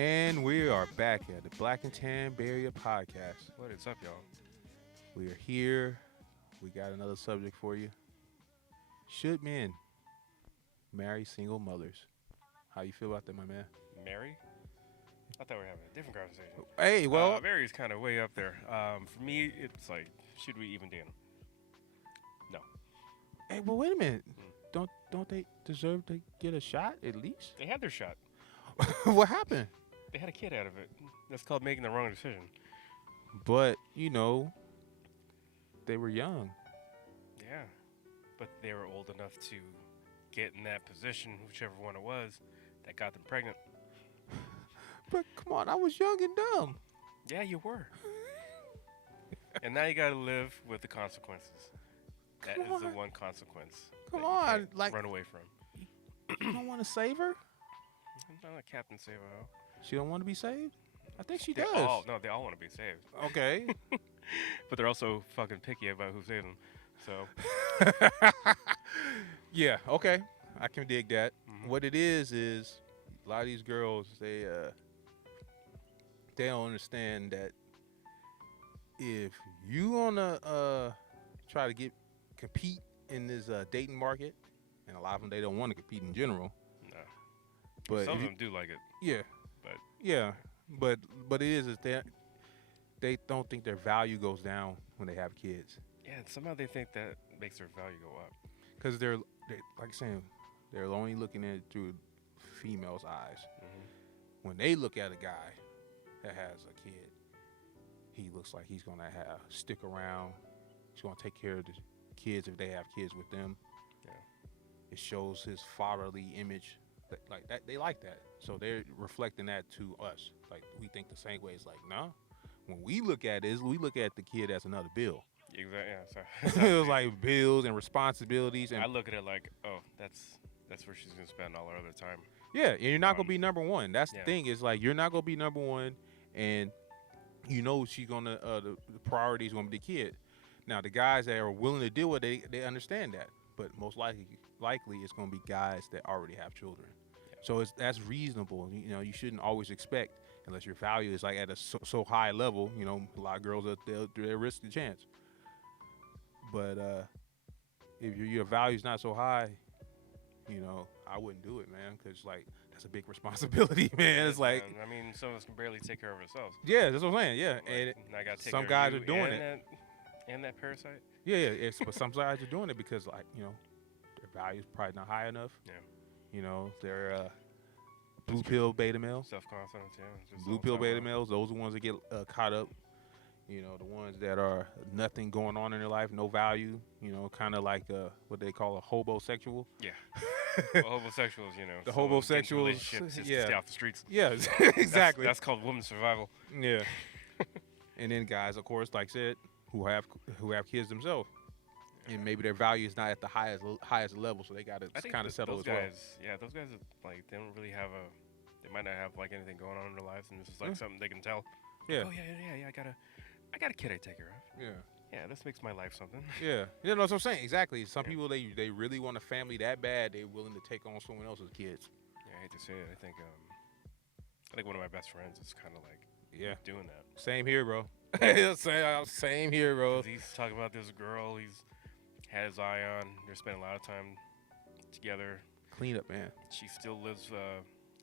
And we are back at the Black and Tan Barrier Podcast. What is up, y'all? We are here. We got another subject for you. Should men marry single mothers? How you feel about that, my man? Mary? I thought we were having a different conversation. Hey, well, Mary's kind of way up there. For me, it's like, should we even date him? No. hey, well, wait a minute. Don't they deserve to get a shot at least? They had their shot. What happened? They had a kid out of it. That's called making the wrong decision. But they were young. Yeah. But they were old enough to get in that position, whichever one it was, that got them pregnant. But come on, I was young and dumb. Yeah, you were. And now you got to live with the consequences. That is the one consequence. Come that you on, can't like- run away from. You don't want to save her? I'm not a Captain Save-A-Ho. She don't want to be saved? I think she They does. they all want to be saved. Okay. But they're also fucking picky about who saves them. So, Yeah, okay. I can dig that. Mhm. What it is a lot of these girls, they don't understand that if you wanna try to compete in this dating market, and a lot of them they don't want to compete in general. no. But Some if of you- them do like it. yeah, But- yeah, but it is they don't think their value goes down when they have kids. Yeah, and somehow they think that makes their value go up. Because they're like saying, they're only looking at it through females' eyes. When they look at a guy that has a kid, he looks like he's gonna stick around. He's gonna take care of the kids if they have kids with them. Yeah. It shows his fatherly image. Like that, they like that. So they're reflecting that to us. Like we think the same way. It's like, no. When we look at it, we look at the kid as another bill. Exactly. Yeah. So It was like bills and responsibilities, and I look at it like, oh, that's where she's gonna spend all her other time. yeah, and you're not gonna be number one. That's yeah. the thing. Is like you're not gonna be number one, and she's gonna the priority is gonna be the kid. Now the guys that are willing to deal with it, they understand that, but most likely it's gonna be guys that already have children. Yeah. So that's reasonable. You shouldn't always expect unless your value is like at a so high level. A lot of girls they'll risk the chance. But if your value's not so high, I wouldn't do it, man, because like that's a big responsibility, man. It's like, I mean, some of us can barely take care of ourselves. yeah, that's what I'm saying. Yeah, Like, and I gotta take some care guys of are you doing and it. And that parasite. Yeah. But some guys are doing it because like their value's probably not high enough. Yeah. They're blue pill beta males. Self-confidence. Yeah. Just Blue all pill time beta low. males. Those are the ones that get caught up. The ones that are nothing going on in their life, no value. Kind of like what they call a hobosexual. Yeah. Well, homosexuals, The someone gets in homosexuals, relationships just to yeah. stay off the streets. Yeah, exactly. That's called women's survival. Yeah. And then guys, of course, like I said, who have kids themselves, and maybe their value is not at the highest level, so they got to I think kind of settle those as well. guys, yeah, those guys are, like, they don't really have they might not have like anything going on in their lives, and this is like something they can tell. Yeah. Oh yeah. I got a kid I take care of. Yeah. Yeah, this makes my life something. Yeah. That's what I'm saying. Exactly. Some Yeah. people they really want a family that bad, they're willing to take on someone else's kids. Yeah, I hate to say it. I think one of my best friends is kind of like Yeah. doing that. Same here, bro. Same here, bro. 'Cause he's talking about this girl he's had his eye on. They're spending a lot of time together. Clean up, man. She still lives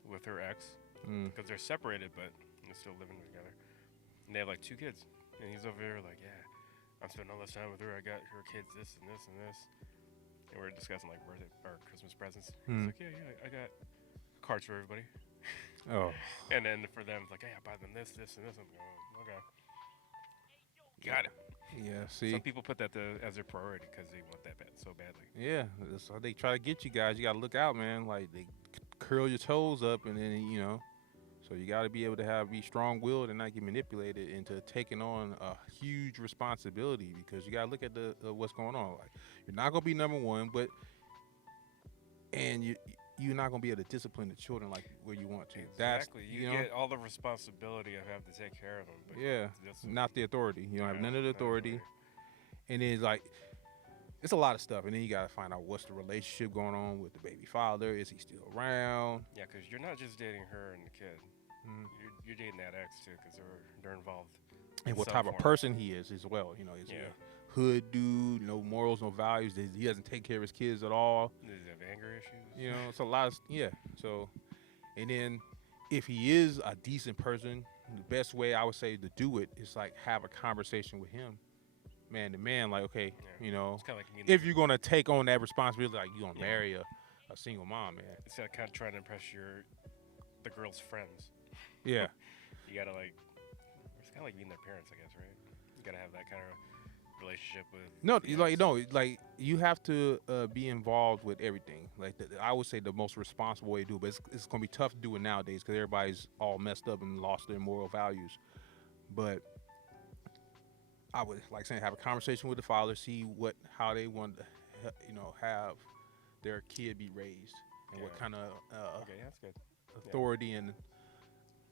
with her ex because they're separated, but they're still living together. And they have like 2 kids. And he's over there like, yeah, I'm spending all this time with her. I got her kids this and this and this. And we're discussing like birthday or Christmas presents. He's like, yeah, I got cards for everybody. Oh. And then for them, it's like, hey, I buy them this, this, and this. I'm going, okay. Got it. Yeah. See. Some people put that as their priority because they want that so badly. Yeah. That's how they try to get you guys. You got to look out, man. Like they curl your toes up, and then So you got to be able to be strong-willed and not get manipulated into taking on a huge responsibility, because you got to look at what's going on. Like you're not gonna be number one, and you're not gonna be able to discipline the children like where you want to. Exactly. That's You get all the responsibility of having to take care of them. But yeah, that's not the authority. You don't have none of the not authority, and then it's a lot of stuff, and then you got to find out what's the relationship going on with the baby father. Is he still around? Yeah, because you're not just dating her and the kid. Mm. You're dating that ex too, because they're involved. And In what some type of form. person he is as well. You know, is he Yeah. a hood dude, no morals, no values. He doesn't take care of his kids at all. Does he have anger issues? You know, it's a lot of, yeah. So, and then if he is a decent person, the best way I would say to do it is like have a conversation with him, man to man. Like, okay, Yeah. you know, It's kind of like if you're gonna take on that responsibility, like you gonna Yeah. marry a single mom, man. it's kind of trying to impress the girl's friends. Yeah. You gotta like, it's kind of like being their parents, I guess, right? You gotta have that kind of relationship with. No, the like ex. no, like you have to be involved with everything. Like I would say the most responsible way to do it, but it's gonna be tough to do it nowadays because everybody's all messed up and lost their moral values. But I would like saying have a conversation with the father, see how they want to, have their kid be raised, and what Yeah. kind of Okay, yeah, that's good. authority and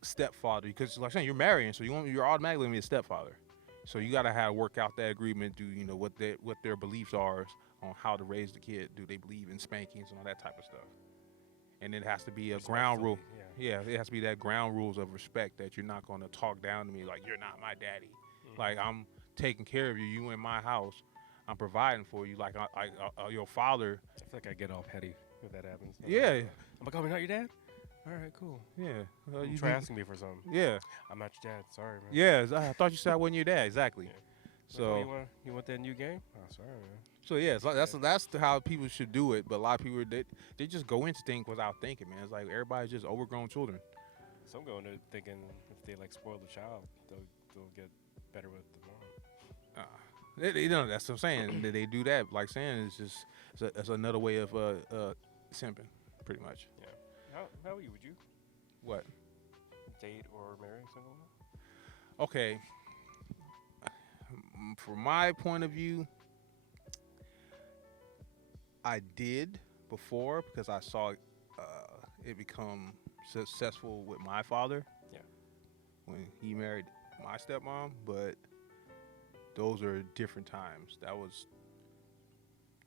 stepfather. Because like saying you're marrying, so you're automatically gonna be a stepfather. So you gotta have to work out that agreement. Do you know what their beliefs are on how to raise the kid? Do they believe in spankings and all that type of stuff? And it has to be a ground rule. Yeah. Yeah, it has to be that ground rules of respect that you're not gonna talk down to me like you're not my daddy. Mm-hmm. Like I'm taking care of you. You in my house. I'm providing for you. Like your father. I feel like I get all petty if that happens. Yeah. I'm like, oh, you're not your dad? All right, cool. Yeah. You try asking me for something. Yeah. I'm not your dad. Sorry, man. Yeah. I thought you said I wasn't your dad. Exactly. Yeah. So Like, oh, you want that new game? Oh, sorry, man. So yeah, it's like, that's how people should do it. But a lot of people they just go into things without thinking, man. It's like everybody's just overgrown children. Some go into thinking if they like spoil the child, they'll get better with the mom. That's what I'm saying. They do that. Like saying it's just it's another way of simping, pretty much. Yeah. How would you What? date or marry a single mom? Okay. From my point of view, I did before because I saw it become successful with my father. Yeah. When he married my stepmom, but those are different times. That was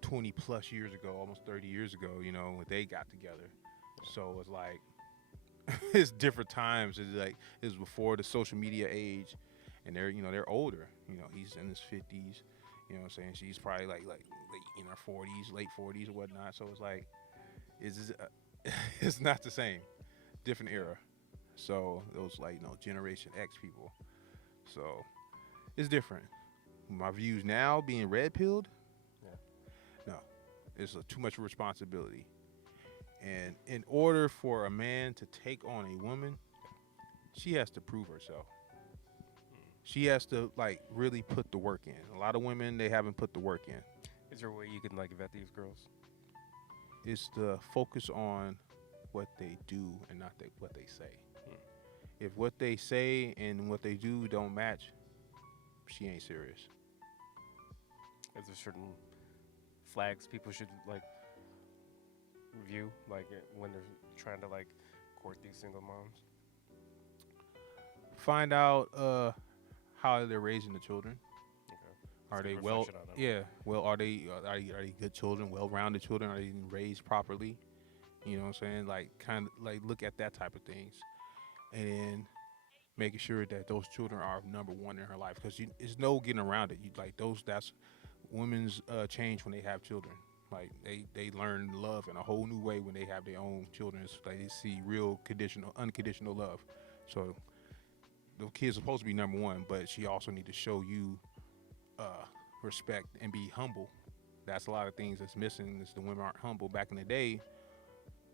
20 plus years ago, almost 30 years ago, when they got together. Yeah. So it's like it's different times. It's like it's before the social media age, and they're older. He's in his 50s. You know what I'm saying? She's probably like late in her 40s, late 40s or whatnot. So it's like it's not the same. Different era. So those Generation X people. So it's different. My views now being red pilled. Yeah. No, it's too much responsibility. And in order for a man to take on a woman, she has to prove herself. She has to really put the work in. A lot of women, they haven't put the work in. Is there a way you can vet these girls? It's to focus on what they do and not what they say. If what they say and what they do don't match, she ain't serious. Is there certain flags people should review when they're trying to court these single moms? Find out how they're raising the children. Okay. Are they Good well? reflection on them. Yeah. Well, are they good children? Well-rounded children? Are they raised properly? You know what I'm saying? Kind of look at that type of things, and then making sure that those children are number one in her life, because there's no getting around it. That's women's change when they have children. They learn love in a whole new way when they have their own children. It's they see real unconditional love. So the kid's supposed to be number one, but she also need to show you respect and be humble. That's a lot of things that's missing. Is the women aren't humble. Back in the day,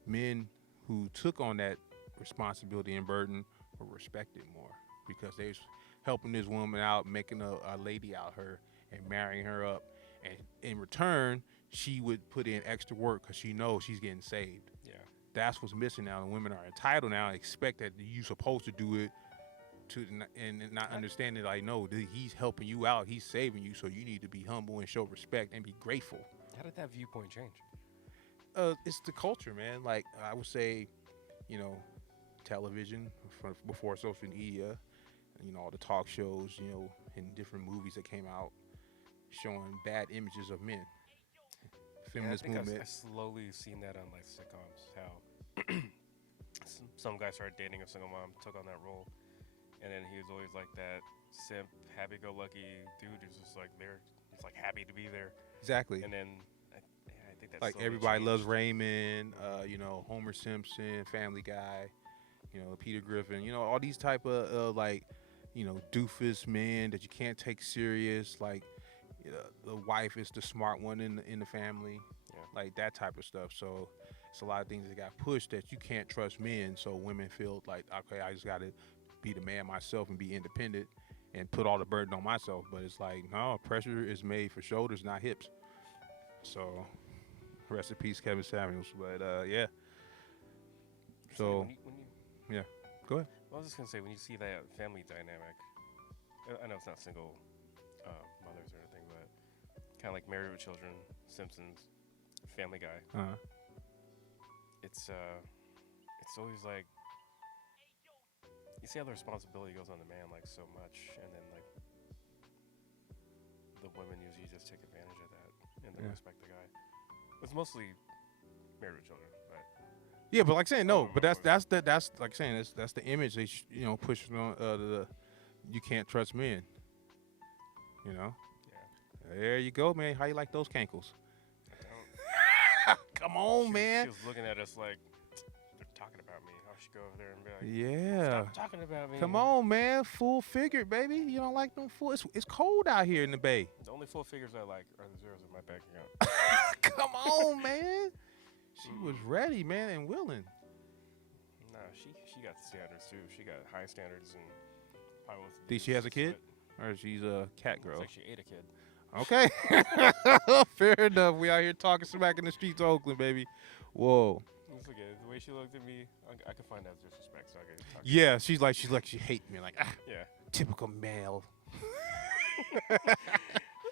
men who took on that responsibility and burden were respected more because they was helping this woman out, making a lady out of her and marrying her up. And in return, she would put in extra work because she knows she's getting saved. Yeah. That's what's missing now. The women are entitled now, expect that you're supposed to do it, and not understanding no, he's helping you out, he's saving you, so you need to be humble and show respect and be grateful. How did that viewpoint change? It's the culture, man. I would say, television before social media, all the talk shows, and different movies that came out showing bad images of men. Feminist I think movement. I've slowly seen that on sitcoms. How some guy started dating a single mom, took on that role, and then he was always like that simp, happy-go-lucky dude who's just like there, he's like happy to be there. Exactly. And then I think that Like slowly everybody loves changed. Raymond, you know, Homer Simpson, Family Guy, you know, Peter Griffin, you know, all these type of like, you know, doofus men that you can't take serious. Like, you know, the wife is the smart one in the family, Yeah. like that type of stuff. So it's a lot of things that got pushed that you can't trust men. So women feel like, okay, I just got to be the man myself and be independent and put all the burden on myself. But it's like, no, pressure is made for shoulders, not hips. So rest in peace, Kevin Samuels. But yeah. So when you, yeah, go ahead. I was just gonna say when you see that family dynamic, I know it's not single mothers or anything, but kind of like Married with Children, Simpsons, Family Guy. Uh-huh. It's always like you see how the responsibility goes on the man like so much, and then like the women usually just take advantage of that and they Yeah. respect the guy. It's mostly Married with Children, but Yeah, but like saying no, but that's like saying that's the image they you know push on the you can't trust men. You know, yeah. there you go, man. How you like those cankles? I don't, Come on, she, man. She was looking at us like they're talking about me. I should go over there and be like, Yeah. stop talking about me. Come on, man. Full figured, baby. You don't like them full. It's cold out here in the Bay. The only full figures I like are the zeros in my bank account. Come on, man. She was ready, man, and willing. Nah, she got standards too. She got high standards and probably wants to Think do she has a shit, kid? but Or she's a cat Looks girl? like she ate a kid. Okay. Fair enough. We out here talking smack in the streets of Oakland, baby. Whoa. It's okay. The way she looked at me, I could find that as disrespect, so I could talk. Yeah, she's like she hate me. Like, Yeah. typical male.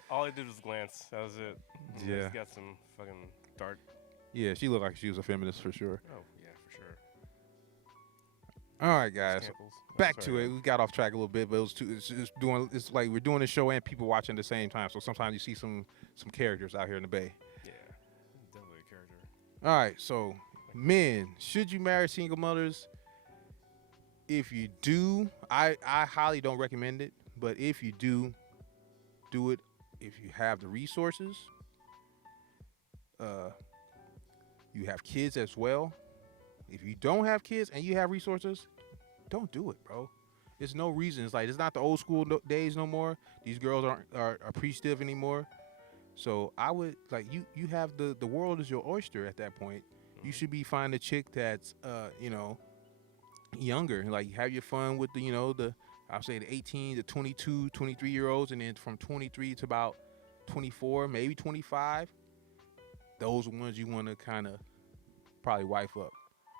All I did was glance. That was it. Yeah. She's got some fucking dark. Yeah, she looked like she was a feminist for sure. Oh yeah, for sure. All right, guys. Campbell's. Oh, Back sorry, to it. We got off track a little bit, but it was it's like we're doing the show and people watching at the same time. So sometimes you see some characters out here in the Bay. Yeah, definitely a character. All right, so men, should you marry single mothers? If you do, I highly don't recommend it. But if you do it if you have the resources. You have kids as well. If you don't have kids and you have resources, don't do it, bro. There's no reason. It's like it's not the old school days no more. These girls aren't appreciative anymore. So I would like you have the world is your oyster at that point. You should be finding a chick that's you know, younger. Like have your fun with the, you know, I'll say the 18 to 22, 23-year-olds, and then from 23 to about 24, maybe 25. Those are ones you want to kind of probably wife up,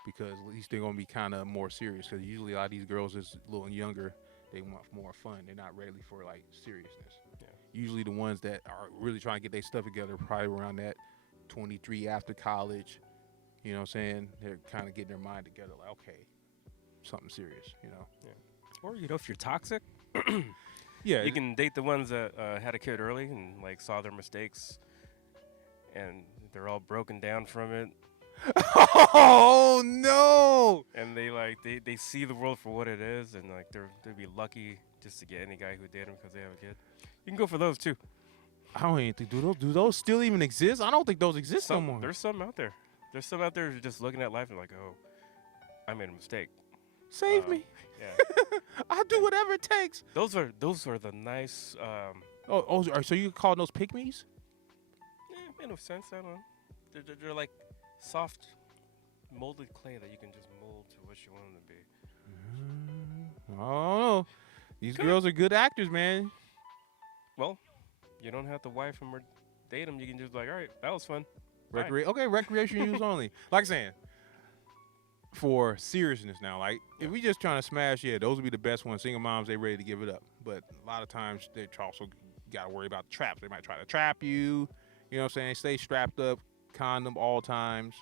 because at least they're going to be kind of more serious, because usually a lot of these girls is a little younger. They want more fun. They're not ready for like seriousness. Yeah. Usually the ones that are really trying to get their stuff together probably around that 23 after college. You know what I'm saying? They're kind of getting their mind together like, okay, something serious, you know? Yeah. Or, you know, if you're toxic, Yeah. You can date the ones that had a kid early and like saw their mistakes, and they're all broken down from it, Oh, no. and they see the world for what it is, and like they'd be lucky just to get any guy who would date them because they have a kid. You can go for those too. I don't even think, do those still even exist? I don't think those exist no more. There's some out there. There's some out there who are just looking at life and like, oh, I made a mistake. Save me. Yeah. I'll do whatever it takes. Those are the nice. So you call those pygmies? In a sense, I don't know. They're like soft, molded clay that you can just mold to what you want them to be. I don't know. These girls are good actors, man. Well, you don't have to wife them or date them. You can just be like, all right, that was fun. Bye. Okay, recreation use only. Like saying, for seriousness now, like if we just trying to smash, yeah, those would be the best ones. Single moms, they ready to give it up. But a lot of times they also got to worry about the traps. They might try to trap you. You know what I'm saying? Stay strapped up, condom all times,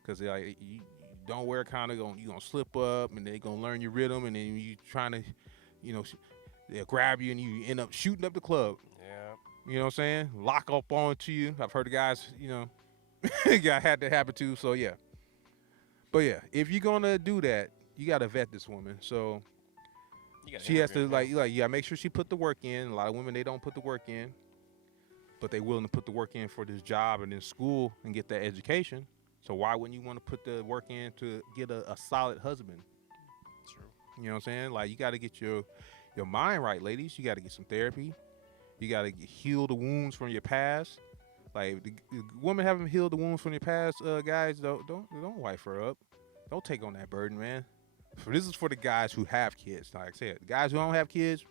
because like you don't wear a condom, you gonna slip up, and they gonna learn your rhythm, and then you trying to, you know, they'll grab you and you end up shooting up the club. Yeah. You know what I'm saying? Lock up onto you. I've heard of guys, you know, had that happen too. So yeah. But yeah, if you're gonna do that, you gotta vet this woman. So You got she has to like you gotta make sure she put the work in. A lot of women they don't put the work in, but they willing to put the work in for this job and in school and get that education. So why wouldn't you want to put the work in to get a solid husband? True. You know what I'm saying? Like you got to get your mind right, ladies. You got to get some therapy. You got to heal the wounds from your past. Like the women haven't healed the wounds from your past, guys. Don't wife her up. Don't take on that burden, man. This is for the guys who have kids. Like I said, the guys who don't have kids,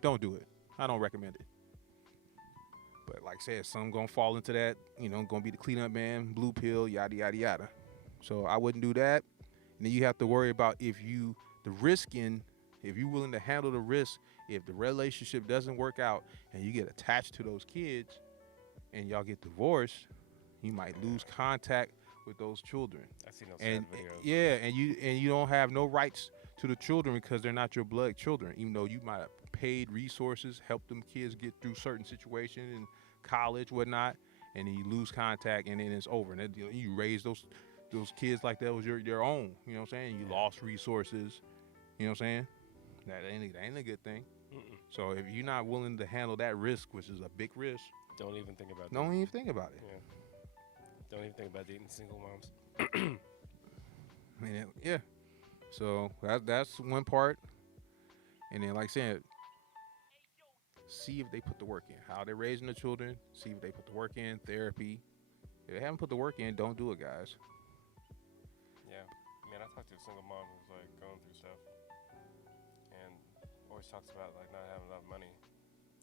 don't do it. I don't recommend it. But like I said, some gonna fall into that. You know, gonna be the cleanup man, blue pill, yada yada yada. So I wouldn't do that. And then you have to worry about if you're willing to handle the risk, if the relationship doesn't work out and you get attached to those kids and y'all get divorced, you might lose contact with those children. I've seen those And sad videos. yeah, and you don't have no rights to the children because they're not your blood children, even though you might have paid resources, helped them kids get through certain situations in college, whatnot, and then you lose contact and then it's over. And then, you raise those kids like that was your own. You know what I'm saying? You lost resources. You know what I'm saying? That ain't a good thing. Mm-mm. So if you're not willing to handle that risk, which is a big risk, Don't even think about. don't even think about it. Yeah. Don't even think about dating single moms. Yeah. So that's one part. And then, like I said, see if they put the work in. How they're raising the children. See if they put the work in. Therapy. If they haven't put the work in, don't do it, guys. Yeah. Man, I talked to a single mom who's like going through stuff, and always talks about like not having enough money,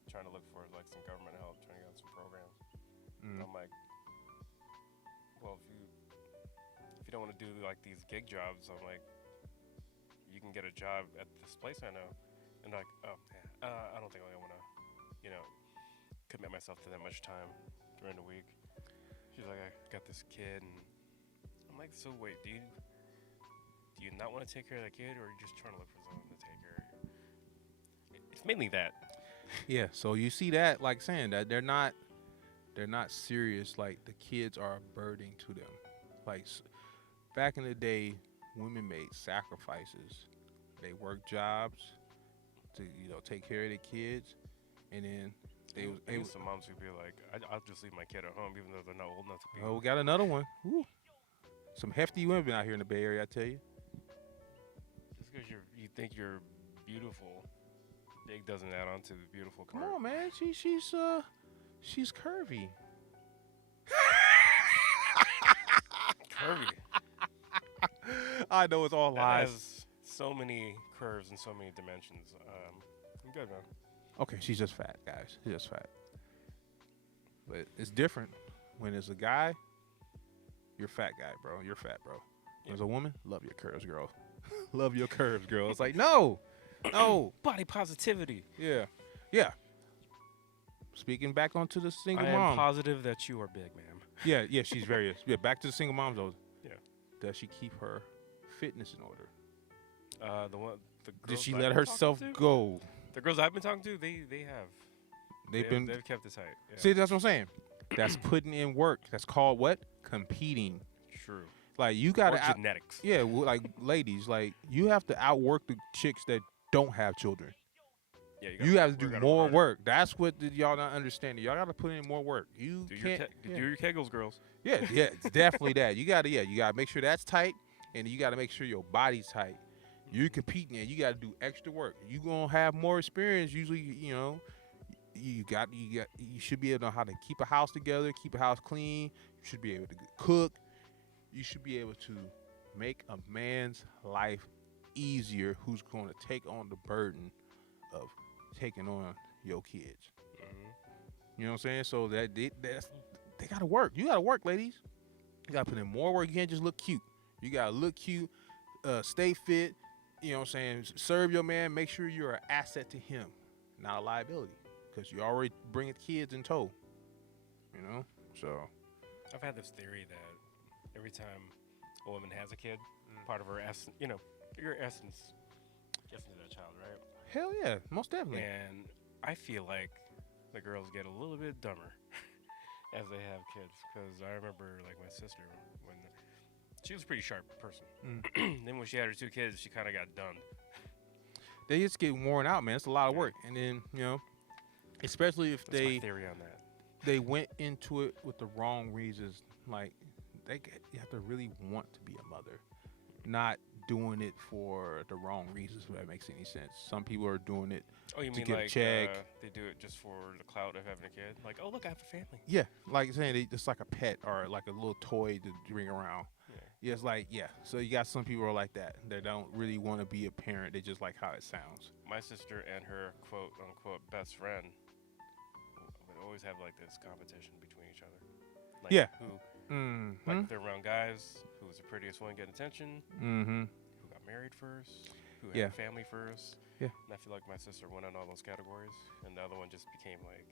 trying to look for like some government help, trying to get on some programs. And I'm like, well, if you don't want to do like these gig jobs, I'm like, you can get a job at this place I know. And like, oh, yeah, I don't think I want to, commit myself to that much time during the week. She's like, I got this kid, and I'm like, so wait, do you not want to take care of that kid, or are you just trying to look for someone to take care of you? It's mainly that. Yeah. So you see that, like saying that they're not serious. Like the kids are a burden to them. Like back in the day, women made sacrifices. They worked jobs to take care of the kids, and then they was some moms who'd be like, I'll just leave my kid at home even though they're not old enough to be. Oh, we got another one. Woo. Some hefty women out here in the Bay Area, I tell you. Just because you think you're beautiful, big doesn't add on to the beautiful Come part. on, man. She's curvy. Curvy. I know it's all That lies. has so many curves and so many dimensions. I'm good, man. Okay, she's just fat, guys. She's just fat. But it's different when it's a guy. You're a fat guy, bro. You're fat, bro. Yeah. As a woman, love your curves, girl. Love your curves, girl. It's like no. Body positivity. Yeah. Speaking back onto the single I mom. am positive that you are big, ma'am. Yeah, she's very. Yeah, back to the single moms though. Yeah. Does she keep her fitness in order? The Did girls she I've let been herself talking to- go? The girls I've been talking to, they have. They've kept it tight. Yeah. See, that's what I'm saying. That's putting in work. That's called what? Competing. True. Like you gotta Or genetics. yeah, like ladies, like you have to outwork the chicks that don't have children. Yeah, You have to work do out more harder. work. That's what y'all not understanding. Y'all gotta put in more work. You Do can't. do your Kegels, girls. Yeah, it's definitely that. You gotta make sure that's tight, and you gotta make sure your body's tight. You're competing, and you gotta do extra work. You gonna have more experience. Usually, you should be able to know how to keep a house together, keep a house clean. You should be able to cook. You should be able to make a man's life easier who's going to take on the burden of taking on your kids. You know what I'm saying? So they got to work. You got to work, ladies. You got to put in more work. You can't just look cute. You got to look cute, stay fit, you know what I'm saying? Serve your man. Make sure you're an asset to him, not a liability, because you already bringing kids in tow, So I've had this theory that every time a woman has a kid, part of her essence, your essence gets into that child, right? hell yeah, most definitely. And I feel like the girls get a little bit dumber as they have kids. Because I remember, like, my sister, when She was a pretty sharp person. Mm. Then when she had her 2 kids, she kind of got done. They just get worn out, man. It's a lot of Yeah. work, and then especially if That's my theory on that. they went into it with the wrong reasons. Like you have to really want to be a mother, not doing it for the wrong reasons. If that makes any sense. Some people are doing it Oh, you to mean get a like check. they do it just for the clout of having a kid? Like, oh look, I have a family. Yeah, like saying it's like a pet or like a little toy to bring around. Yeah, it's like So you got some people are like that. They don't really want to be a parent. They just like how it sounds. My sister and her quote unquote best friend would always have like this competition between each other. Like, Yeah. Who, Mm-hmm. like if they're around guys, who was the prettiest one getting attention? Mm-hmm. Who got married first? Who Yeah. had a family first? Yeah. And I feel like my sister won on all those categories, and the other one just became like,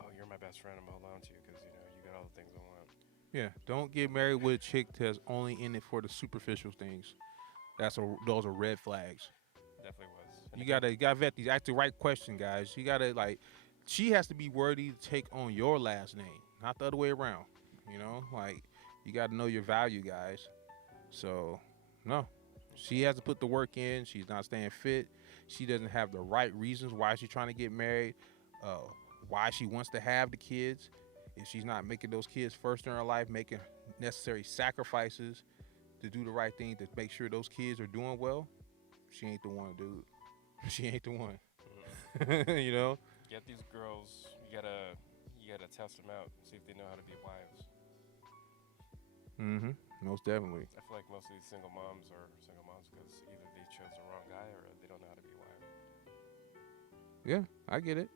oh, you're my best friend. I'm gonna hold on to you because you got all the things I want. Yeah. Don't get married with a chick that's only in it for the superficial things. Those are red flags. Definitely was. And You again, gotta vet these. Ask the right question, guys. You gotta she has to be worthy to take on your last name, not the other way around. You gotta know your value, guys. So, no, she has to put the work in. She's not staying fit. She doesn't have the right reasons why she's trying to get married. Why she wants to have the kids. If she's not making those kids first in her life, making necessary sacrifices to do the right thing to make sure those kids are doing well, she ain't the one, dude. She ain't the one. get these girls. You gotta test them out, see if they know how to be wives. Mm-hmm. Most definitely. I feel like most of these single moms are single moms because either they chose the wrong guy or they don't know how to be wives. Yeah, I get it.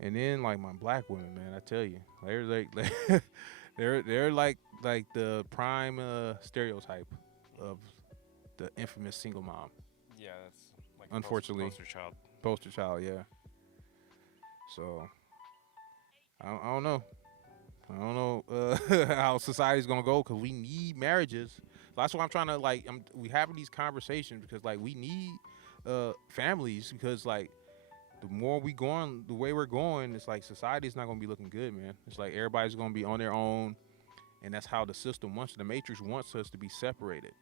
And then like my black women, man, I tell you, they're they're like the prime stereotype of the infamous single mom, Yeah, that's like Unfortunately. poster child. poster child. Yeah. So I don't know. I don't know how society's gonna go because we need marriages. That's why I'm trying to we having these conversations because we need families because the more we going, the way we're going, it's like society's not gonna be looking good, man. It's like everybody's gonna be on their own, and that's how the system wants. The Matrix wants us to be separated.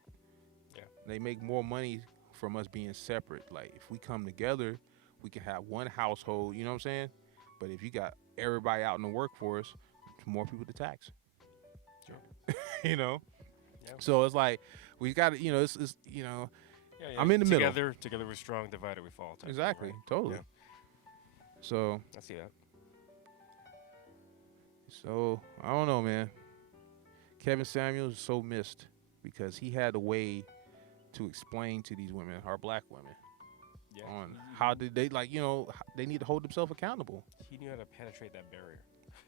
Yeah. They make more money from us being separate. Like if we come together, we can have one household. You know what I'm saying? But if you got everybody out in the workforce, more people to tax. Sure. Yeah. So So it's like we got to, it's yeah, I'm in the middle. Together we're strong, divided we fall. Type thing, exactly, right? totally. Yeah. So I see that. I don't know, man. Kevin Samuels is so missed because he had a way to explain to these women, our black women, Yeah. on how did they they need to hold themselves accountable. He knew how to penetrate that barrier.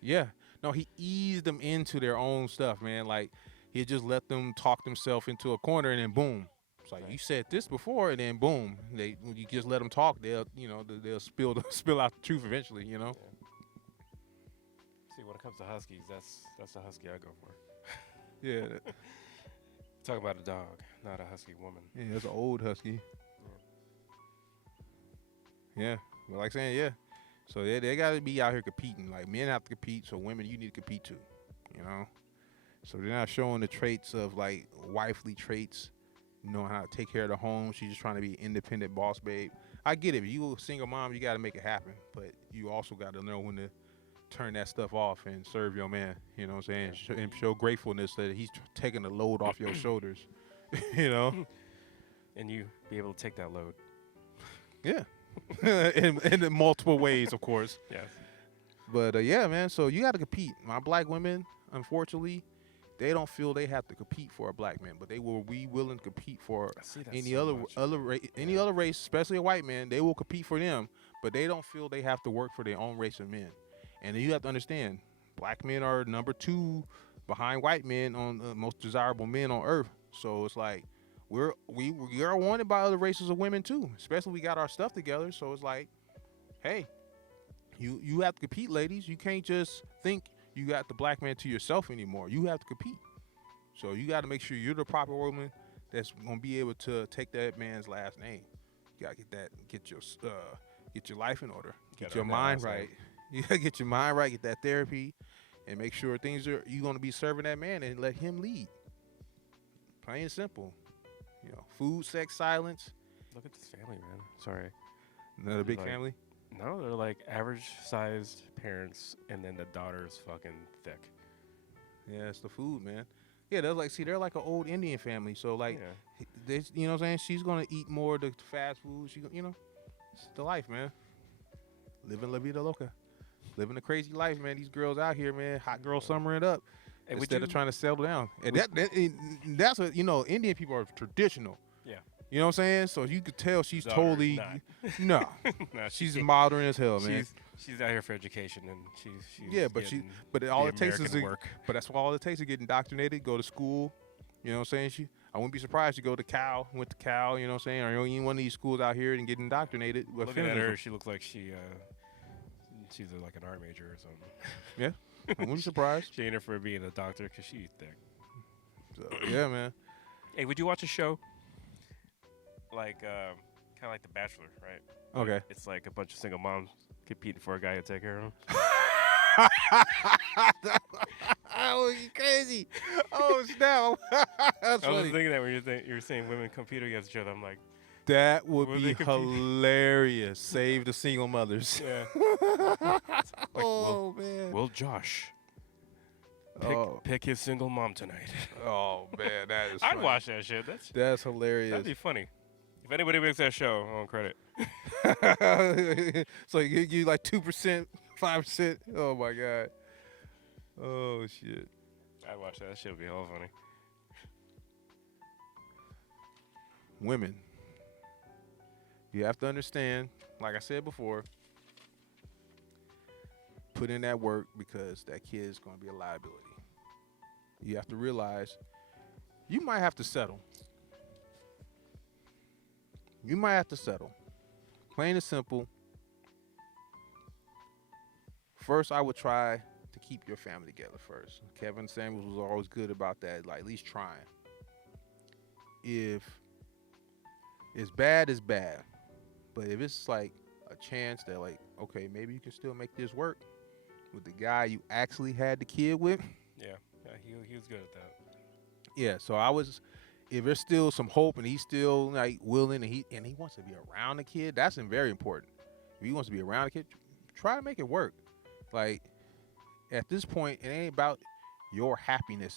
Yeah. No, he eased them into their own stuff, man. Like he just let them talk themselves into a corner and then boom. It's like Right. you said this before and then boom. When you just let them talk, they'll spill spill out the truth eventually, See, when it comes to huskies, that's the husky I go for. Yeah. Talk about a dog, not a husky woman. Yeah, that's an old husky. Yeah. But like saying, yeah. So they gotta be out here competing. Like men have to compete, so women you need to compete too. So they're not showing the traits of like wifely traits, knowing how to take care of the home. She's just trying to be an independent boss babe. I get it. If you a single mom, you gotta make it happen. But you also gotta know when to turn that stuff off and serve your man. You know what I'm saying? And show gratefulness that he's taking the load off your shoulders. And you be able to take that load. Yeah. in multiple ways, of course. Yes. But yeah, man. So you got to compete. My black women, unfortunately, they don't feel they have to compete for a black man, but they will be willing to compete for I see that any so much. any other race, especially a white man. They will compete for them, but they don't feel they have to work for their own race of men. And you have to understand, black men are number 2 behind white men on the most desirable men on earth. So it's like we are wanted by other races of women too, especially we got our stuff together. So it's like, hey, you have to compete, ladies. You can't just think you got the black man to yourself anymore. You have to compete. So you got to make sure you're the proper woman that's gonna be able to take that man's last name. You gotta get your life in order, get Gotta your earn that mind last name. right. You gotta get your mind right, get that therapy. and make sure things are you going to be serving that man and let him lead. Plain and simple. You know, food, sex, silence. Look at this family, man. Sorry. Another big Like- family. No, they're like average-sized parents, and then the daughter's fucking thick. Yeah, it's the food, man. Yeah, they're like, see, they're like an old Indian family. So like, Yeah. they, you know what I'm saying? She's gonna eat more of the fast food. You know, it's the life, man. Living la vida loca, living a crazy life, man. These girls out here, man, hot girl summering up Hey, would instead you- of trying to settle down. And that's what you know. Indian people are traditional. Yeah. You know what I'm saying? So you could tell she's Daughter, totally no. No, She's modern as hell, man. She's out here for education, and she's Yeah, but but all the it takes is American work. but that's all it takes to get indoctrinated, go to school. You know what I'm saying? I wouldn't be surprised to go to Cal, went to Cal, you know what I'm saying? Or any one of these schools out here and get indoctrinated with Looking at feminism. her, she looks like she's like an art major or something. Yeah, I wouldn't be surprised. She ain't here for being a doctor because she's thick. So, yeah, man. Hey, would you watch a show like kind of like The Bachelor, right? Okay. It's like a bunch of single moms competing for a guy to take care of them. Oh, you crazy. Oh, snap. That's I was funny. thinking that when you were saying women compete against each other. I'm like, That would Will be they compete? hilarious. Save the single mothers. yeah. Oh, man. Will Josh Oh. pick his single mom tonight? Oh, man, that is I'd funny. watch that shit. That's That'd hilarious. be funny. If anybody makes that show, I want credit. So you like 2%, 5%. Oh my god. Oh shit. I'd watch that. That shit would be hella funny. Women. You have to understand, like I said before, put in that work because that kid is going to be a liability. You have to realize you might have to settle. You might have to settle. Plain and simple. First, I would try to keep your family together first. Kevin Samuels was always good about that, like at least trying. If it's bad, it's bad. But if it's like a chance that like, okay, maybe you can still make this work with the guy you actually had the kid with. Yeah, he was good at that. Yeah, so if there's still some hope and he's still like willing and he wants to be around the kid, that's very important. If he wants to be around the kid, try to make it work. Like at this point, it ain't about your happiness.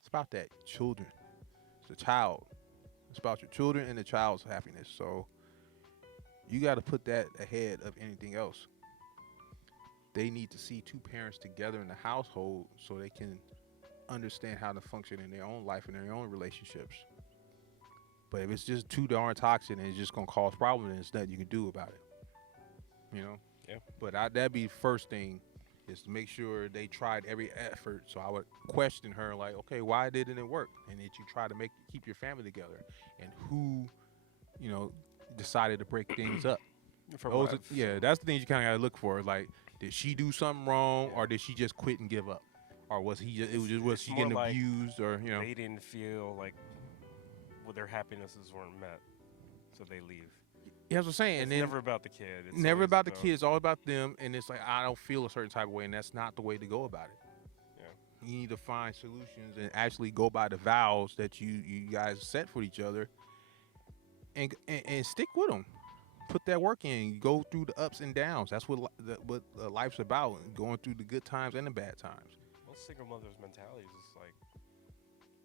It's about that children. It's the child. It's about your children and the child's happiness. So you got to put that ahead of anything else. They need to see two parents together in the household so they can understand how to function in their own life and their own relationships. But if it's just too darn toxic and it's just gonna cause problems, then there's nothing you can do about it. You know? Yeah. But that'd be the first thing, is to make sure they tried every effort. So I would question her, like, okay, why didn't it work? And that you try to keep your family together. And who, you know, decided to break things up. From Those what are, I've yeah, seen. that's the thing you kind of gotta look for. Like, did she do something wrong, or did she just quit and give up, or was he? Was It's she more getting like abused, or you know? They didn't feel like their happinesses weren't met, so they leave. Yeah, that's what I'm saying. It's And then never about the kid. It's never always about the kids, all about them. And it's like, I don't feel a certain type of way, and that's not the way to go about it. Yeah. You need to find solutions and actually go by the vows that you guys set for each other, and stick with them. Put that work in. Go through the ups and downs. That's what life's about. Going through the good times and the bad times. Most single mothers' mentalities is like,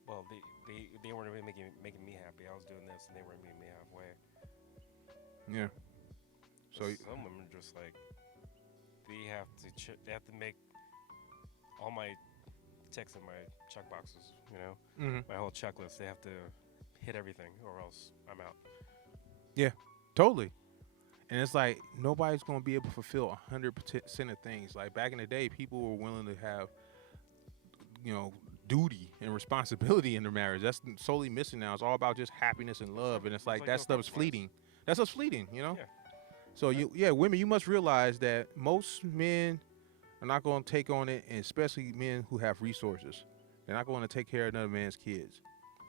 well, they weren't really making me happy. I was doing this, and they weren't meeting me halfway. Yeah. So Some women are just like, they have to make all my ticks in my check boxes. You know, my whole checklist. They have to hit everything, or else I'm out. totally. And it's like nobody's gonna be able to fulfill 100% of things. Like back in the day, people were willing to have, you know, duty and responsibility in their marriage. That's solely missing now. It's all about just happiness and love, and it's like that no stuff is compromise. fleeting. That's what's fleeting, you know. Yeah. So women, you must realize that most men are not going to take on it, and especially men who have resources. They're not going to take care of another man's kids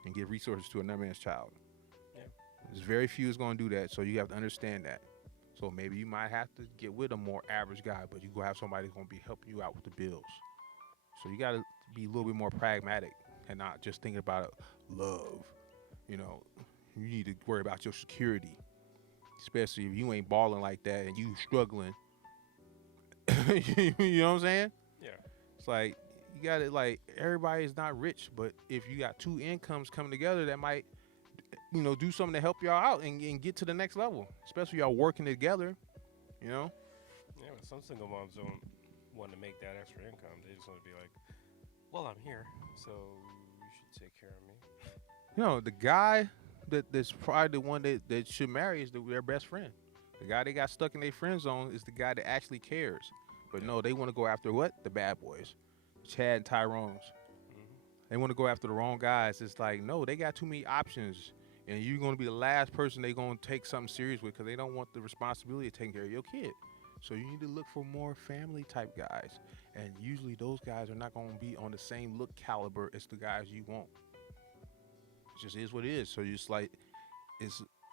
and give resources to another man's child. Yeah. There's very few is going to do that, so you have to understand that. So maybe you might have to get with a more average guy, but you go have somebody who's going to be helping you out with the bills. So you got to be a little bit more pragmatic and not just thinking about love. You know, you need to worry about your security, especially if you ain't balling like that and you struggling. You know what I'm saying? Yeah. It's like you got to like everybody is not rich, but if you got two incomes coming together, that might do something to help y'all out and get to the next level. Especially y'all working together. You know. Yeah, but some single moms don't want to make that extra income. They just want to be like, well, I'm here, so you should take care of me. You know, the guy that's probably the one that should marry is their best friend. The guy they got stuck in their friend zone is the guy that actually cares. But no, they want to go after what? The bad boys. Chad and Tyrone's. They want to go after the wrong guys. It's like, no, they got too many options. And you're going to be the last person they're going to take something serious with because they don't want the responsibility of taking care of your kid. So you need to look for more family type guys. And usually those guys are not going to be on the same look caliber as the guys you want. It just is what it is. So it's like,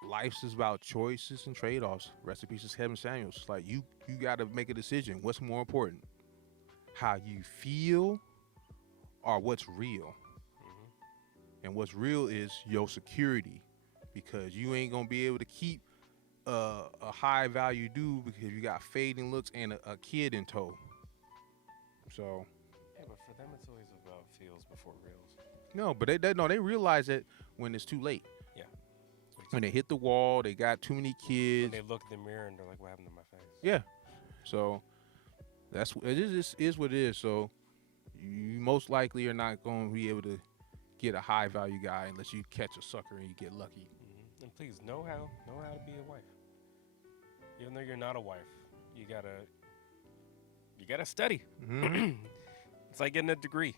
life's is about choices and trade-offs. Rest in peace to Kevin Samuels. It's like you got to make a decision. What's more important? How you feel or what's real? And what's real is your security, because you ain't gonna be able to keep a high value dude because you got fading looks and a kid in tow. So yeah, but for them it's always about feels before reals. No, but they realize it when it's too late. Yeah. When they hit the wall, they got too many kids. When they look in the mirror and they're like, what happened to my face? Yeah. So it is what it is. So you most likely are not going to be able to get a high value guy unless you catch a sucker and you get lucky. And please know how to be a wife. Even though you're not a wife, you gotta study. It's like getting a degree.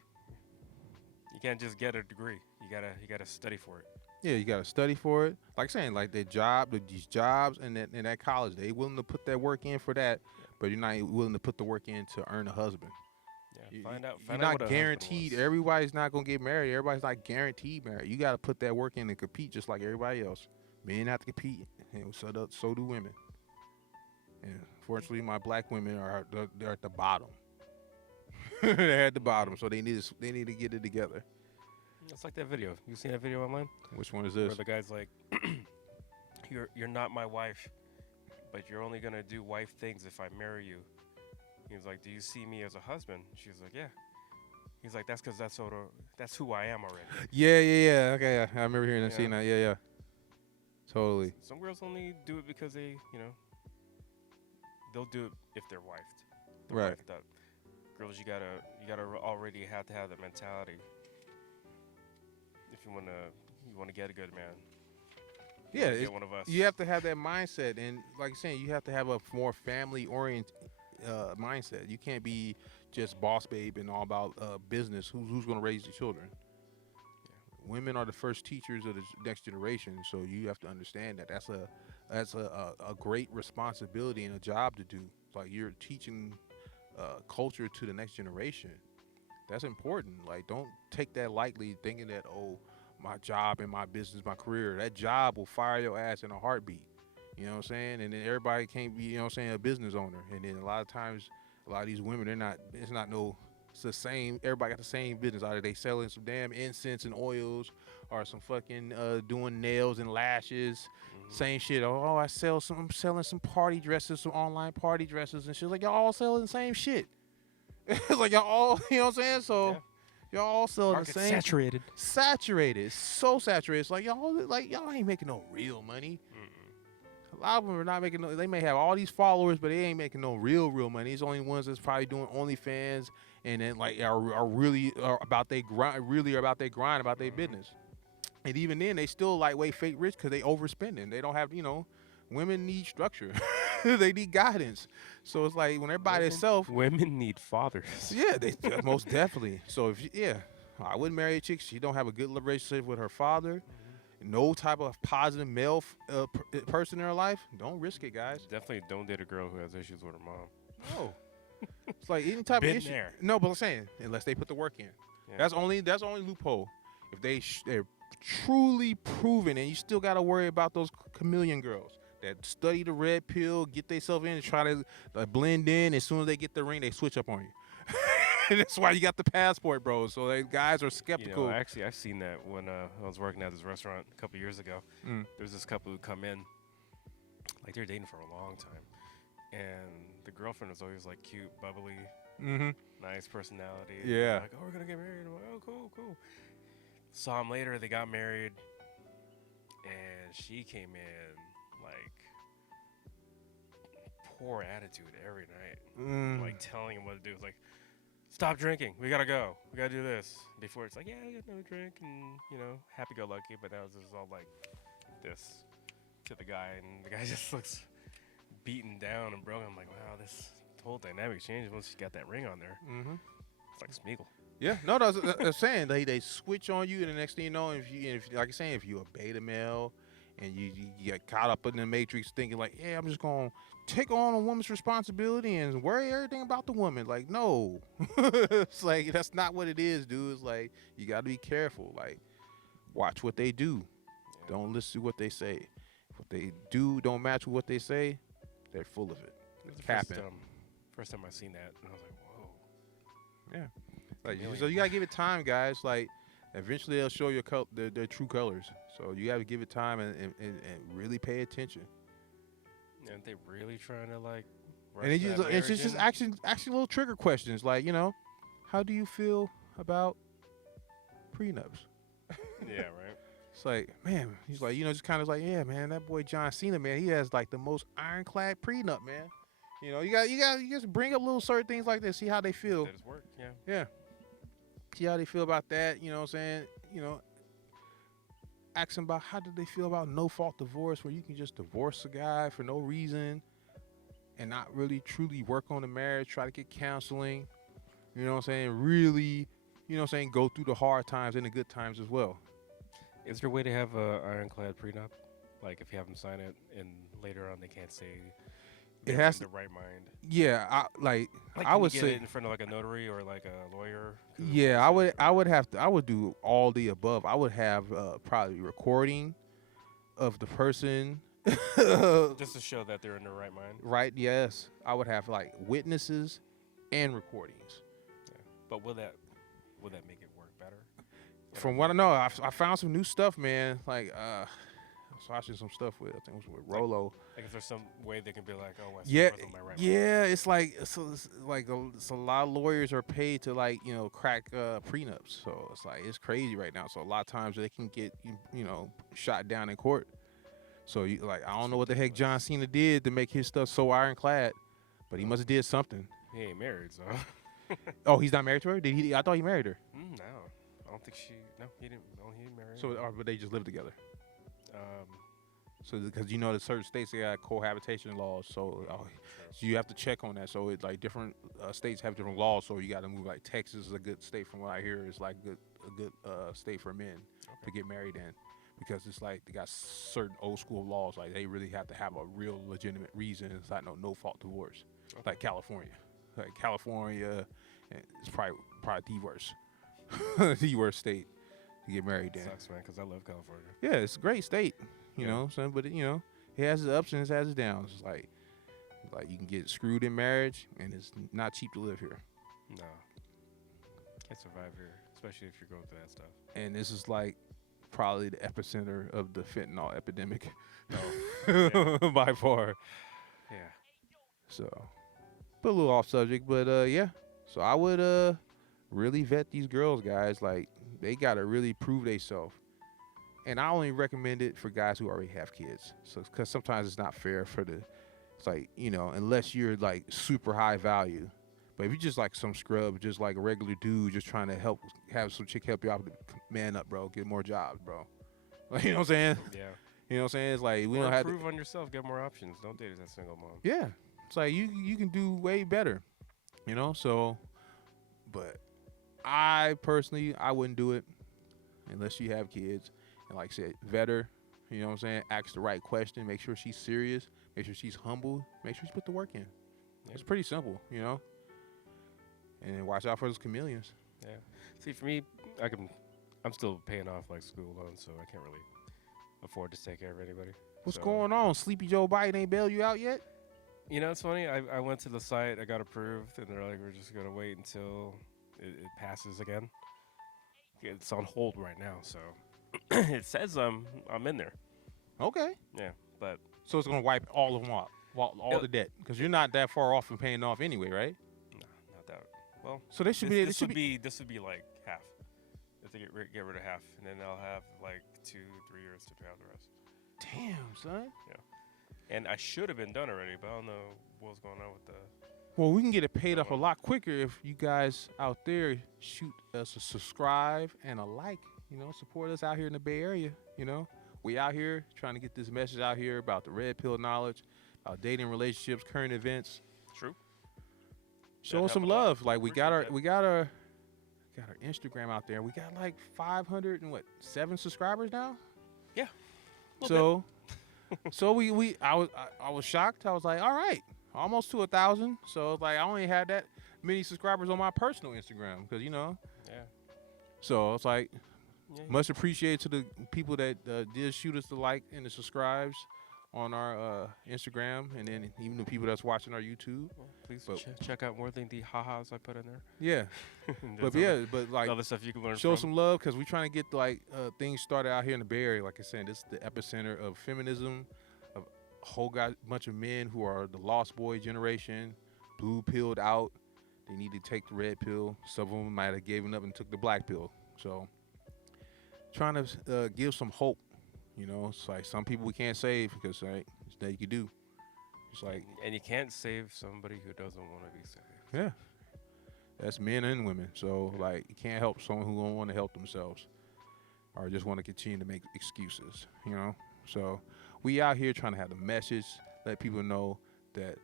You can't just get a degree. You gotta study for it. Yeah, you gotta study for it. Like saying, like these jobs and that college, they willing to put that work in for that, but you're not willing to put the work in to earn a husband. Yeah, find out. You're not guaranteed. Everybody's not gonna get married. Everybody's not guaranteed married. You gotta put that work in and compete just like everybody else. Men have to compete, and so do women. And fortunately, my black women they're at the bottom. They're at the bottom, so they need to get it together. It's like that video. You seen that video online? Which one is this? Where the guy's like, "You're not my wife, but you're only gonna do wife things if I marry you." He's like, "Do you see me as a husband?" She's like, "Yeah." He's like, "That's because that's who I am already." Yeah. Okay, yeah. I remember hearing that, seeing that. Yeah. Totally. Some girls only do it because they, they'll do it if they're wifed. Right. Wifed up. Girls, you gotta already have to have the mentality if you wanna get a good man. Yeah, get one of us. You have to have that mindset, and like you're saying, you have to have a more family-oriented mindset. You can't be just boss babe and all about business. Who's going to raise the children? Yeah. Women are the first teachers of the next generation, so you have to understand that that's a great responsibility and a job to do. Like you're teaching culture to the next generation. That's important. Like don't take that lightly, thinking that my job and my business, my career, that job will fire your ass in a heartbeat. You know what I'm saying? And then everybody can't be, a business owner. And then a lot of times, a lot of these women, it's the same. Everybody got the same business. Either they selling some damn incense and oils or some fucking doing nails and lashes. Same shit. I'm selling some party dresses, some online party dresses and shit. Like y'all all selling the same shit. It's like y'all all, you know what I'm saying? So y'all all selling Market's the same. Saturated. So saturated. It's like y'all ain't making no real money. A lot of them are not making they may have all these followers, but they ain't making no real money. It's only ones that's probably doing OnlyFans and then like are really about their grind, about their business. And even then, they still lightweight fake rich because they overspending. They don't have, women need structure. They need guidance. So it's like when everybody itself. Women need fathers. Yeah, they most definitely. So I wouldn't marry a chick. She don't have a good relationship with her father. No type of positive male person in her life. Don't risk it, guys. Definitely don't date a girl who has issues with her mom. No. It's like any type of issue. There. No, but I'm saying unless they put the work in. Yeah. That's only loophole. If they're truly proven, and you still got to worry about those chameleon girls that study the red pill, get themselves in and try to blend in. As soon as they get the ring, they switch up on you. That's why you got the passport, bro. So guys are You know, skeptical. actually, I've seen that when I was working at this restaurant a couple years ago. Mm. There was this couple who come in, like they're dating for a long time, and the girlfriend was always like cute, bubbly, Mm-hmm. nice personality. And Yeah. they're like, oh, we're gonna get married. I'm like, oh, cool, cool. Saw them later. They got married, and she came in like poor attitude every night, like telling him what to do. It's like, stop drinking. We gotta go. We gotta do this. Before it's like, yeah, I got no drink, and happy-go-lucky. But now it's just all like this to the guy, and the guy just looks beaten down and broken. I'm like, wow, this whole dynamic changed once you got that ring on there. Mm-hmm. It's like Smeagol. Yeah, no, that's saying they switch on you, and the next thing you know, if like you're saying, if you're a beta male, and you get caught up in the matrix, thinking like, yeah, I'm just gonna take on a woman's responsibility and worry everything about the woman. Like, no, it's like that's not what it is, dude. It's like you got to be careful. Like, watch what they do. Yeah. Don't listen to what they say. If what they do don't match with what they say, they're full of it. It was the Capping. first time I seen that, and I was like, whoa. Yeah. Like, Chameleon. so you gotta give it time, guys. Like, eventually they'll show your their true colors. So you gotta give it time and really pay attention. And they really trying to like. And it's just asking little trigger questions, like, how do you feel about prenups? Yeah, right. It's like, man, he's like, just kind of like, yeah, man, that boy John Cena, man, he has like the most ironclad prenup, man. You just bring up little certain things like this, see how they feel. That is work. Yeah. Yeah. See how they feel about that, you know what I'm saying? Ask them about how do they feel about no-fault divorce, where you can just divorce a guy for no reason and not really truly work on the marriage, try to get counseling, you know what I'm saying? Really, go through the hard times and the good times as well. Is there a way to have a ironclad prenup? Like if you have them sign it and later on they can't say It they're has in the right mind. Yeah, I Can would you get say it in front of like a notary or like a lawyer. yeah, I would do all the above. I would have probably recording of the person. Just to show that they're in the right mind. Right, yes. I would have like witnesses and recordings. Yeah. But will that make it work better? From what I know, I found some new stuff, man. Like I was watching some stuff with, I think it was with Rolo. Like if there's some way they can be like, oh, I Yeah, was on my right mind. yeah. It's like it's a lot of lawyers are paid to crack prenups. So it's crazy right now. So a lot of times they can get shot down in court. So I don't know what the heck John Cena did to make his stuff so ironclad, but he must have did something. He ain't married, so. Oh, he's not married to her? Did he? I thought he married her. No, I don't think she. No, he didn't. No, he didn't marry. So, but they just live together. Um, So, because there's certain states they got cohabitation laws, so you have to check on that. So, different states have different laws. So, you got to move. Like Texas is a good state, from what I hear, is like a good state for men to get married in, because it's like they got certain old school laws. Like they really have to have a real legitimate reason. It's not no fault divorce, like California. Like California, it's probably the worst, the worst state to get married in. sucks, man, because I love California. Yeah, it's a great state, you know what I'm saying? But, it has its ups and it has its downs. It's like you can get screwed in marriage, and it's not cheap to live here. No. Can't survive here, especially if you're going through that stuff. And this is like probably the epicenter of the fentanyl epidemic. Oh, by far. yeah. So, but a little off subject, but yeah. So I would really vet these girls, guys. Like, they got to really prove themselves. And I only recommend it for guys who already have kids. So, because sometimes it's not fair it's like, unless you're like super high value. But if you're just like some scrub, just like a regular dude, just trying to have some chick help you out, man up, bro, get more jobs, bro. Like, you know what I'm saying? Yeah. You know what I'm saying? It's like, we Or don't have to. improve on yourself, get more options. Don't date as a single mom. Yeah. It's like, you can do way better, So, but I personally, I wouldn't do it unless you have kids. And like I said, vet her, you know what I'm saying? Ask the right question. Make sure she's serious. Make sure she's humble. Make sure she put the work in. Yeah. It's pretty simple, And watch out for those chameleons. Yeah. See, for me, I'm still paying off like school loans, so I can't really afford to take care of anybody. What's So- going on? Sleepy Joe Biden ain't bailed you out yet? You know, it's funny. I went to the site, I got approved, and they're like, we're just gonna wait until it passes again. It's on hold right now, so it says I'm in there. Okay. Yeah, but So it's gonna wipe all of them off, all the debt, because you're not that far off from paying off anyway, right? no, not that. Well, So they should this, be. this would be this would be like half. If they get rid of half, and then they'll have like 2-3 years to pay out the rest. Damn, son. And I should have been done already, but I don't know what's going on with the. Well, we can get it paid off a lot quicker if you guys out there shoot us a subscribe and a like. You know, support us out here in the Bay Area. You know, we out here trying to get this message out here about the red pill knowledge, about dating, relationships, current events. True. Show us some love. Like we got our Instagram out there. We got like 507 subscribers now. Yeah. So, I was shocked. I was like, all right, almost to 1,000. So like I only had that many subscribers on my personal Instagram because Yeah. So it's like Yeah. much appreciated to the people that did shoot us the like and the subscribes on our Instagram, and then even the people that's watching our YouTube. Well, please check out more than the ha-has I put in there. Yeah, but like other stuff you can learn. show some love because we're trying to get like things started out here in the Bay Area. Like I said, this is the epicenter of feminism, of a whole bunch of men who are the lost boy generation, blue pilled out. They need to take the red pill. Some of them might have given up and took the black pill. So trying to give some hope. You know, it's like some people we can't save because like there's nothing you can do. It's like, and you can't save somebody who doesn't want to be saved. yeah, that's men and women. So like you can't help someone who don't want to help themselves or just want to continue to make excuses. You know, so we out here trying to have the message, let people know that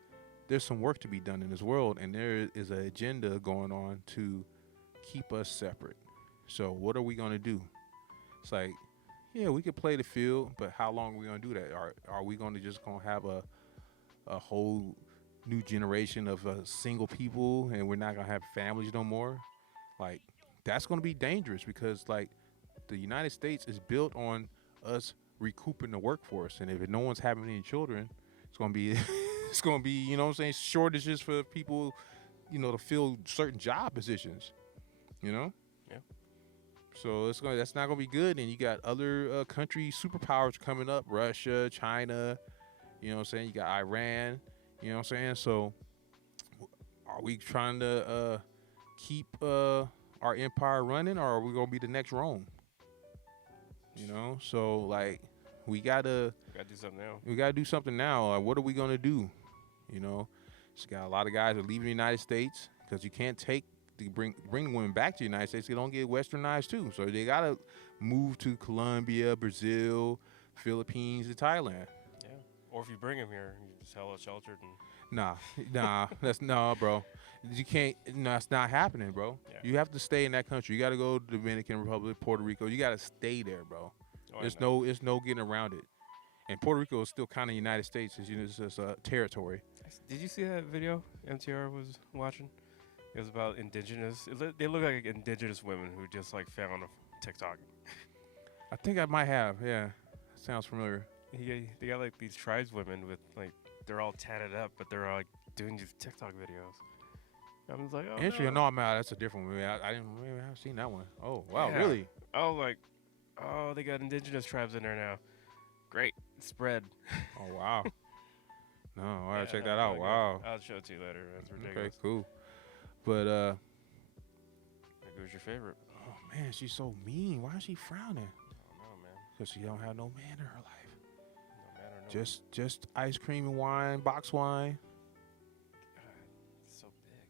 there's some work to be done in this world, and there is an agenda going on to keep us separate. So what are we gonna do? It's like, yeah, we could play the field, but how long are we gonna do that? Are we gonna just have a whole new generation of single people, and we're not gonna have families no more? Like that's gonna be dangerous because like the United States is built on us recouping the workforce, and if no one's having any children, it's gonna be it's gonna be, you know what I'm saying, shortages for people, you know, to fill certain job positions, you know. Yeah. So that's not gonna be good. And you got other country superpowers coming up, Russia, China, you know what I'm saying? You got Iran, you know what I'm saying? So are we trying to keep our empire running, or are we gonna be the next Rome? You know, so like we gotta do something now. We gotta do something now. Like, what are we gonna do? You know, it's got a lot of guys that are leaving the United States because you can't bring women back to the United States. They don't get westernized too, so they gotta move to Colombia, Brazil, Philippines, and Thailand. Yeah, or if you bring them here, you just hella sheltered and. Nah, bro. You can't. No, that's not happening, bro. Yeah. You have to stay in that country. You got to go to the Dominican Republic, Puerto Rico. You got to stay there, bro. Oh, there's no getting around it. And Puerto Rico is still kind of United States. It's just a territory. Did you see that video MTR was watching? It was about indigenous. They look like indigenous women who just like found on TikTok. I think I might have. Yeah, sounds familiar. They got like these tribes women with like they're all tatted up, but they're all like doing these TikTok videos. I was like, oh, interesting. No, I'm out. That's a different movie. I didn't. Maybe I haven't seen that one. Oh, wow, yeah. Really? Oh, they got indigenous tribes in there now. Great spread. Oh wow. No, all right, check that out. Wow. I'll show it to you later. That's ridiculous. Okay, cool. But who's your favorite? Oh man, she's so mean. Why is she frowning? I don't know, man. Because she don't have no man in her life. No man or no. Just ice cream and wine, box wine. So big.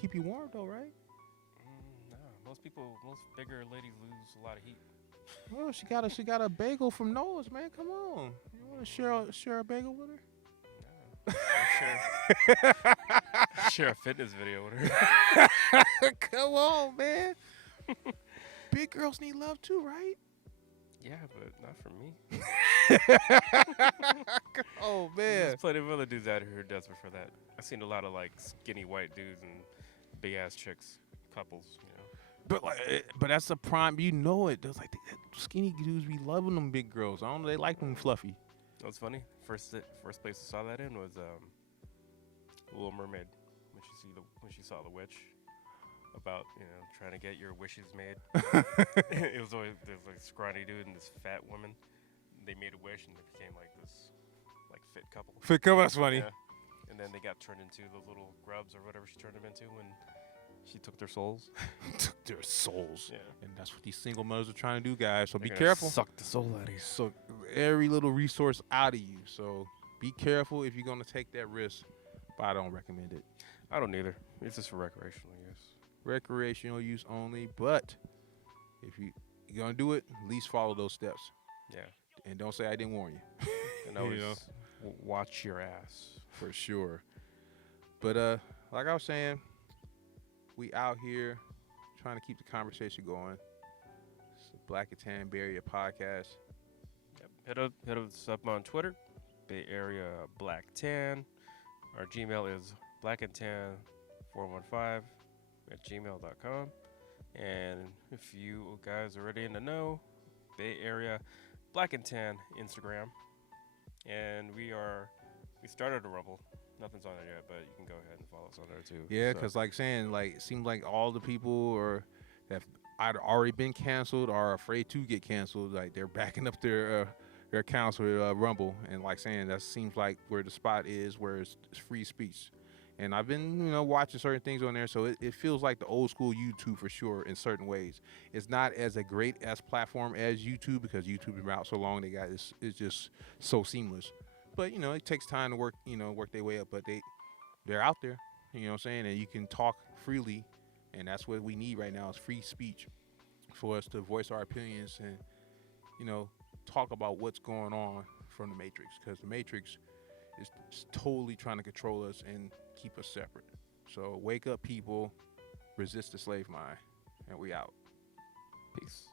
Keep you warm though, right? No, most bigger ladies lose a lot of heat. Well, she got a bagel from Noah's, man. Come on, you want to share a bagel with her? No, share a fitness video with her. Come on, man. Big girls need love too, right? Yeah, but not from me. Oh man, there's plenty of other dudes out here who are desperate for that. I've seen a lot of like skinny white dudes and big ass chicks, couples, you know. But that's a prime. You know it. There's like skinny dudes be loving them big girls. I don't know. They like them fluffy. What's funny? First place I saw that in was Little Mermaid when she saw the witch. about trying to get your wishes made. It was always there's like scrawny dude and this fat woman. They made a wish and they became like this like fit couple. Fit cover, that's funny. Yeah. And then they got turned into the little grubs or whatever she turned them into when she took their souls. Took their souls. Yeah. And that's what these single mothers are trying to do, guys. So They're be gonna careful. Suck the soul out of you. So every little resource out of you. So be careful if you're gonna take that risk. But I don't recommend it. I don't either. It's just for recreational use. Recreational use only. But if you're gonna do it, at least follow those steps. Yeah. And don't say I didn't warn you. And always watch your ass. For sure. But like I was saying, we out here trying to keep the conversation going. It's the Black and Tan Bay Area podcast. Yep. Hit us up on Twitter, Bay Area Black Tan. Our Gmail is blackandtan415 at gmail.com. And if you guys are already in the know, Bay Area Black and Tan Instagram. And we started a Rumble. Nothing's on there yet, but you can go ahead and follow us on there too. Yeah, because like saying, like it seems like all the people that have either already been canceled or are afraid to get canceled, like they're backing up their accounts with Rumble, and like saying that seems like where the spot is, where it's free speech. And I've been watching certain things on there, so it feels like the old school YouTube for sure in certain ways. It's not as a great as platform as YouTube because YouTube's been out so long, it's just so seamless. But it takes time to work their way up. But they're out there, you know what I'm saying, and you can talk freely, and that's what we need right now is free speech for us to voice our opinions and talk about what's going on from the Matrix, because the Matrix is totally trying to control us and keep us separate. So wake up, people, resist the slave mind, and we out. Peace.